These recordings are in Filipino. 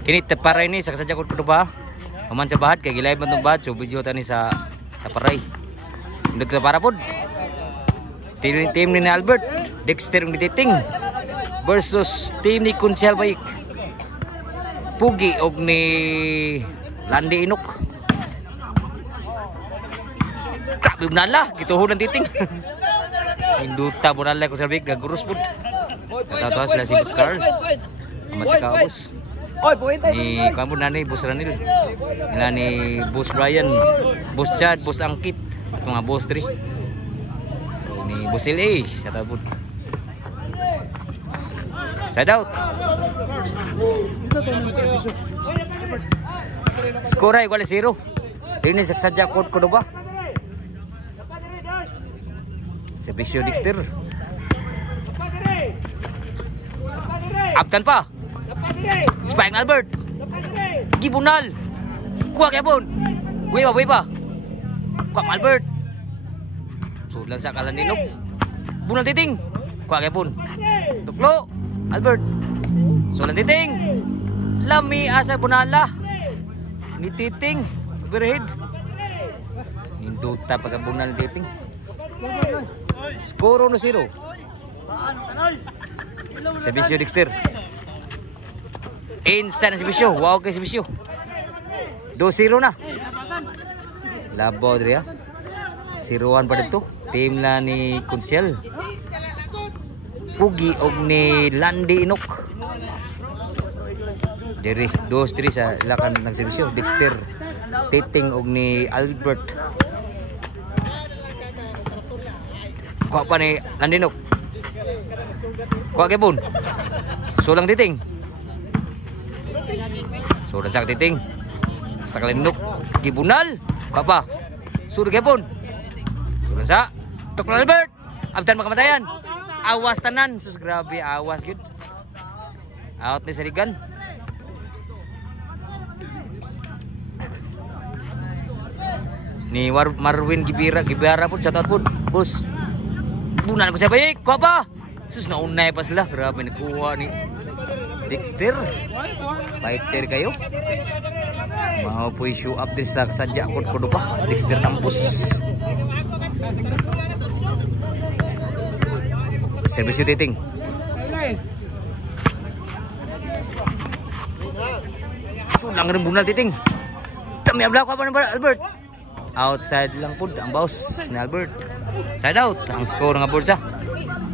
Kini taparay ni sa kasadya ko ba? Paman sa bahad kay gilive man tong bahad so video tani sa taparay. Ndug sa para pod. Team ni Albert, Dexter ng Titing versus team ni Kunsel Bayik. Pugi og ni Landi Inok. Grabe bunala, gituhon ng Titing. Induta bunala ko sa Bayik gagurus pod. Tatawa sila si Bus Carl. Amat si Kabus. Ni kamu nani Bus Ranil. Nila ni Bus Brian, Bus Chad, Bus Angkit, mga Bus 3. Ni Bus LA, shout out. Shout out. Skor ay wala 0. Ini saksadya kod ko ba? Servisyo Dexter. Abtan pa. Spike Albert. Gibunal. Kuha kaya pun. Buhay pa. Kuha Albert. So lang sa kalan Inok. Bunal Titing. Kuha kaya pun. Tuklo. Albert. So lang Titing. Lami asa bunala. Ni Titing. Overhead. Ninduta pagkabunal ni Titing. Skoro no 0. Servisyo Dexter. Insan si Bisyo. Wow kay si Bisyo. 2-0 na. Labaw diri ha. 0-1 pa dito. Team na ni Kunsel. Pugi og ni Landi Inok. Diri 2-3 sa lakan ng servisyo. Dexter, Titing og ni Albert. Kuha pa ni Landi Inok. Kuha kay pun. Sulang Titing. Sudah sak Titing. Sa kalindok. Gibunal. Kuha pa. Sudah kay pun. Sudah sa. Tuklo Albert. Abtan makamatayan. Awas tanan. Sus grabe awas gud. Out ni Saligan. Ni Marwin Gibara pun shoutout pun. Bos. Bunal ko sa Bayik. Kuha pa. Sus naunay pa sila. Grabe nakuha ni Dexter. Fighter kayo. Mau po show up din sa kasadya ko pa. Dexter Nampus. Servisyo Titing. Sulang rin bunal Titing. Kami abla ko pa Albert. Outside lang po ang boss ni Albert. Side out. Ang score nga board sa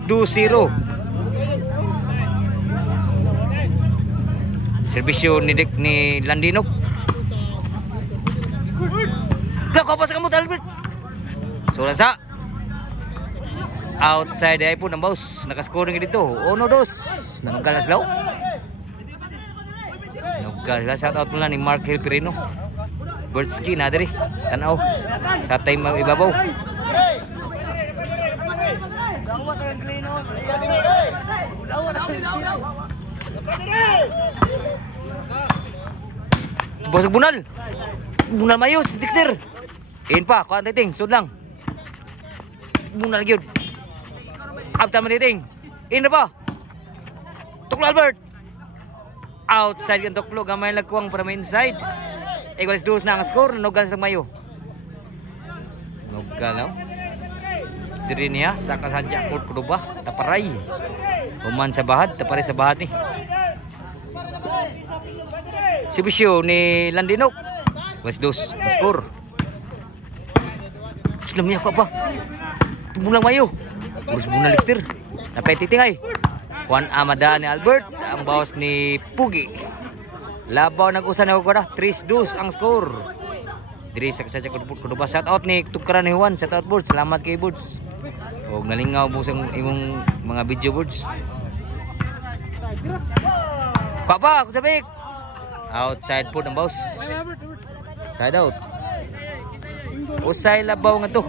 2-0. Servisyo ni Landinok. Blak apa sa kamot Albert. Sulan sa outside ay po ng boss. Nakascoring dito. 1-2. Nanugal na sila. Nanugal sila. Shout out mula ni Mark Hill Pirino. Birdski na diri. Tanaw. Sa time ibabaw. Bosog bunal. Bunal mayo si Dexter. In pa, kuha Titing, sud lang. Bunal gyud. Abta man Titing. In na pa. Tuklo Albert. Outside kan tuklo gamay lagkuang para inside. Equals 2 na ang score, nugal sa mayo. Nugal no. Diri niya sa kasadya court kudo ba? Taparay. Human sa bahad, taparay sa bahad ni. Servisyo ni Landinok. Equals 2 ang score. Islam niya pa. Tumulang mayo. Urus bunal Dexter. Napay Titing ay. Juan Amada ni Albert, ang bawas ni Pugi. Labaw nag-usan ako na 3-2 ang score. Diri sa kasadya kudo ba? Shout out ni Tukaran ni Juan. Shout out boards. Salamat kay boards. Og nalingaw mo sa imong mga video boards. Papa, kusabik. Outside po ng boss. Side out. Usay labaw nga to.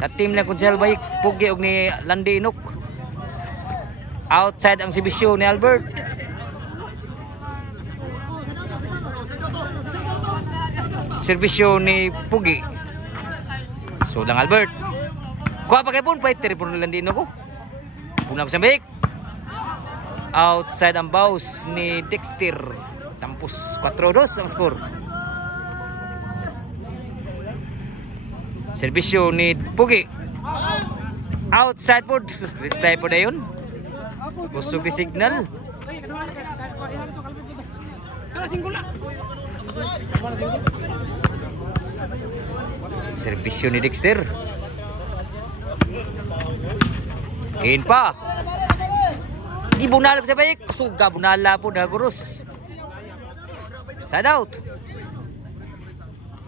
Sa team na Kunsel Bayik, Pugi og ni Landi Inok. Outside ang servisyo ni Albert. Servisyo ni Pugi. So lang Albert. Kuha pa kay pun fighter po ni Landi Inok. Punang sa Bayik. Outside ang boss ni Dexter. Tampos 4-2 ang score. Serbisyo ni Pugi. Outside po. Reply po na yun. Kusog signal. Serbisyo ni Dexter. In pa. Di bunal sa baik. Suga bunala po na gurus. Side out.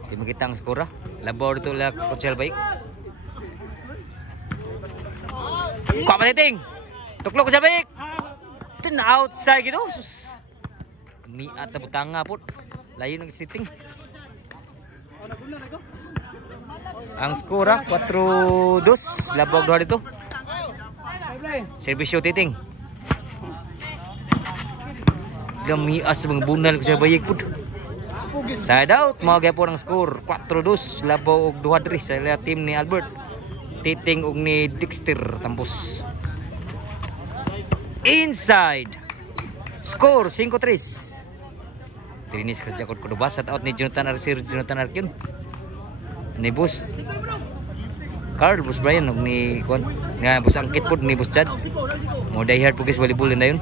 Di makita ang skora. Labaw dito lang Coachel baik. Kuha patiting. Tuklok sa baik. Tin outside gitu. Sus. Ni ata butanga po. Layo ng sitting. Ang skora 4-2. Labaw doon dito. Serbisyo titing. Gamias mga bunal ko sa bayik po. Side out. Mga po ng score 4-2. Labaw og 2-3 sa team ni Albert. Titing og ni Dexter. Tampos. Inside. Score 5-3. Trinis ka jakot ko dubas. At out ni Jonathan Arkin. Ni Bus Carl, Bus Brian og ni Kwan. Nga Bus Angkit po ni Bus Chad. Mo die hard pugis volleyball na yun.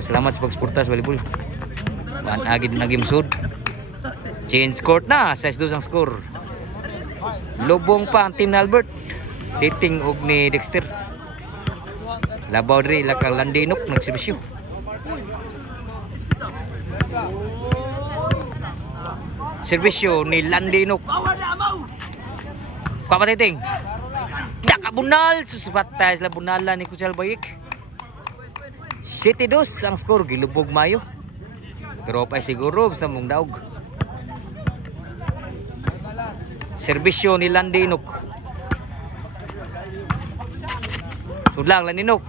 So, salamat sa pagsuporta sa volleyball. Agid na game sud. Change court na. 6-2 ang score. Lubong pa ang team ni Albert. Titing og ni Dexter. Labaw diri lakang landinok nagsibisyo. Serbisyo ni Landinok. Kuha patiting. Daka bunal. Susipatay sila bunala ni Coachel Bayik. 7-2 ang score. Gilubog mayo. Pero pa siguro. Basta mong daog. Serbisyo ni Landinok. Sudlang Landinok.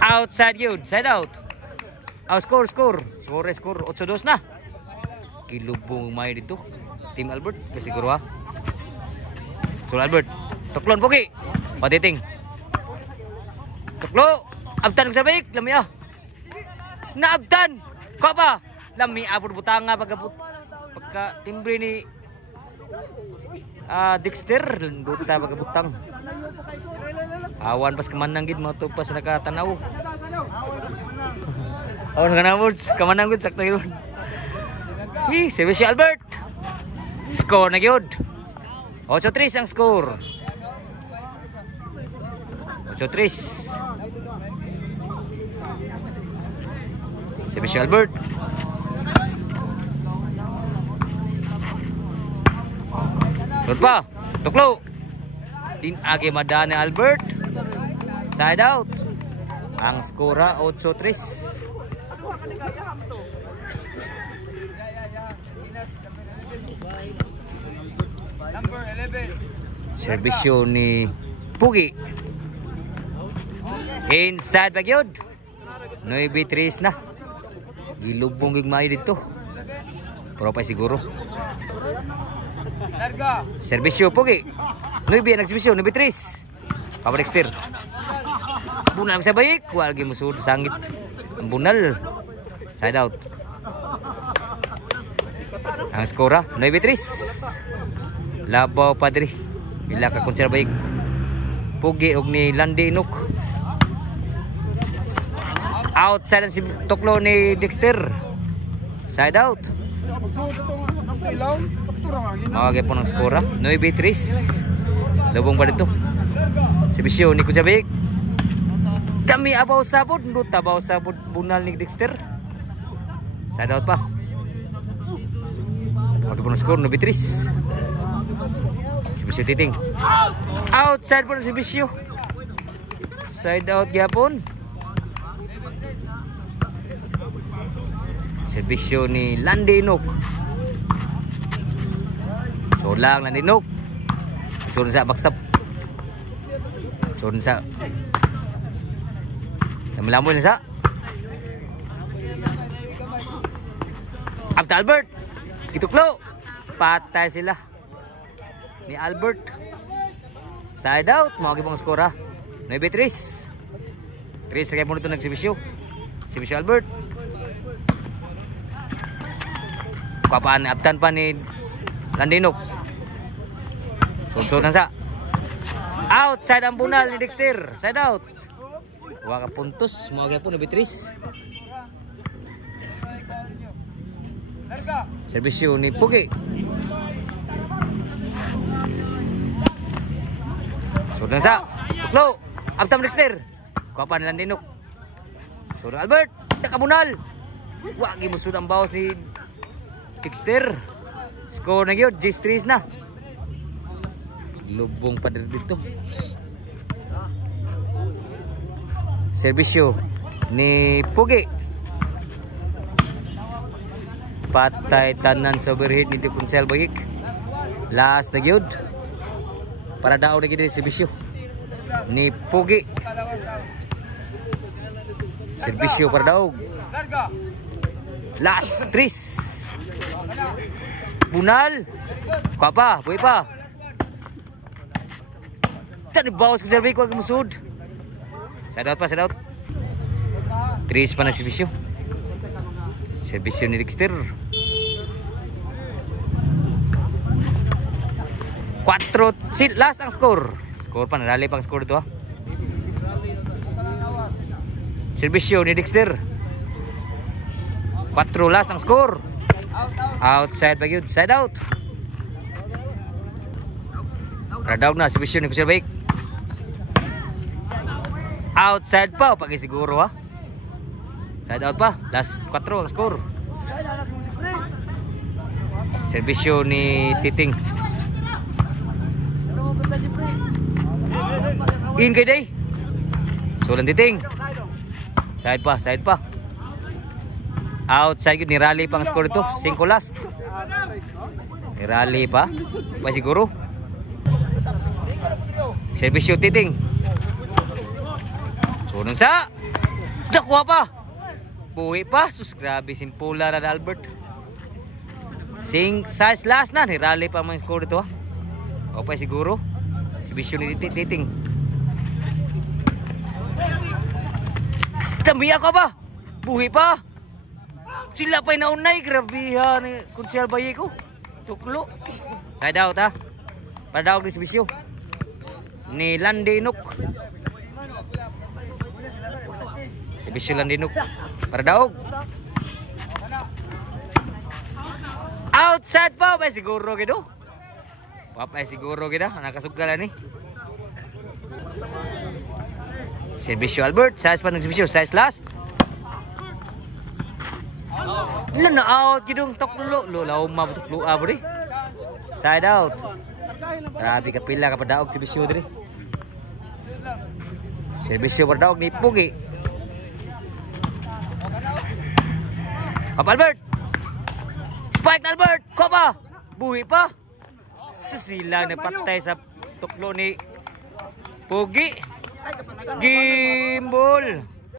Outside yun. Side out. Score. Score 8-2 na. Kilubong mayo dito. Team Albert. Siguro ha. So Albert. Tuklon Pugi. Patiting. Tuklo. Abtan sa baik. Lamia. Naabtan. Kuha pa. Lamia po butanga pagka timbre ni Dexter. Duta pagkabutang. Awan pas kemanang gid mo to pas nakatanaw. Awan ka na words. Kemanang gid sakto yun. Serbisyo Albert. Score na gyud. 8-3 ang score. 8-3. Serbisyo Albert. Sud pa. Tuklo. Din agi madani Albert. Side out. Ang skora 8-3. Serbisyo ni Pugi. Inside back yun. 9-3 na. Gilubong gigmay dito. Pero pa siguro. Serbisyo Pugi. 9 nagserbisyo. 9-3. Papa Dexter. Bunal sa bayik. Walgi musud sangit. Ang bunal. Side out. Ang skora 9-3. Labaw Padre. Bila ka konserbayik. Pugi og ni Landinok. Outside si Tuklo ni Dexter. Side out. Mawagay po ng skora 9-3. Lubong pa dito. Serbisyo ni Kuchabik. Kami abaw sabod. Nuta abaw sabod bunal ni Dexter. Side out pa. Mawagay po ng skor 9-3. Serbisyo titing. Outside po ng serbisyo. Side out gyapon. Serbisyo ni Landinok. So lang Landinok. Sun sa backstop. Sun sa. Namalamoy na sa. Abta Albert. Gituklo. Patay sila. Ni Albert. Side out. Mawagi pong skora 9-3. 3 sa kayo po nito nagserbisyo. Servisyo Albert. Kapaan abtan pa ni Landinok. Sunod na sa. Outside ang bunal ni Dexter. Side out. Waka puntos. Mga po na bitris. Servisyo ni Pugi. Sunod na sa. Tuklo. Abtan Dexter. Kapaan ni Landinok. Sunod Albert. Nakabunal. Wagi mo sunod ang bawas ni Dexter. Score na yun. J3 na. Lubong pa dito. Servisyo ni Pugi. Patay tanan sa overhead ni Kunsel Bayik. Last na yun. Para daw na gini servisyo ni Pugi. Servisyo para daw. Last 3. Bunal. Kuha pa. Buhay pa. Tadi bawas ko servisyo ko musud. Side out pa. Side out. 3 pa na servisyo. Servisyo ni Dexter. 4. Last ang score. Score pa. Narali pang score ito ha. Servisyo ni Dexter. 4 last ang score. Outside pa yun. Side out. Radawg na. Servisyo ni Kusel Bayik. Outside pa. Pagi siguro ha. Side out pa. Last 4 ang score. Servisyo ni Titing. In kay day. Sulan Titing. Side pa. Side pa. Outside ni Rally pang score ito. 5 last. Ni Rally pa. Pa siguro. Servisyo Titing. Sunod sa. Dakwa pa. Buhi pa. Sus, grabe. Simpula na Albert. 6 last na. Ni Rally pa mang score ito. O pa siguro. Servisyo ni Titing. Tambiya ka ba? Buhi pa. Sila pa'y naunay. Grabe ha. Kunsel Bayik ko. Tuklo. Side out ha. Padawag ni servisyo ni Landinok. Servisyo Landinok. Padawag. Outside pa. Pa'y siguro gitu. Pa'y siguro gitu. Nakasugalan ni. Servisyo Albert. Size pa ng servisyo. Size last. Ilan na out gidong tuklo. Lulaw mabutuklo abo di. Side out. Grabe kapila ka padaog servisyo diri. Servisyo padaog ni Pugi. Up Albert. Spike na Albert. Ko pa. Buhi pa. Sisilang na patay sa tuklo ni Pugi. Gimbal.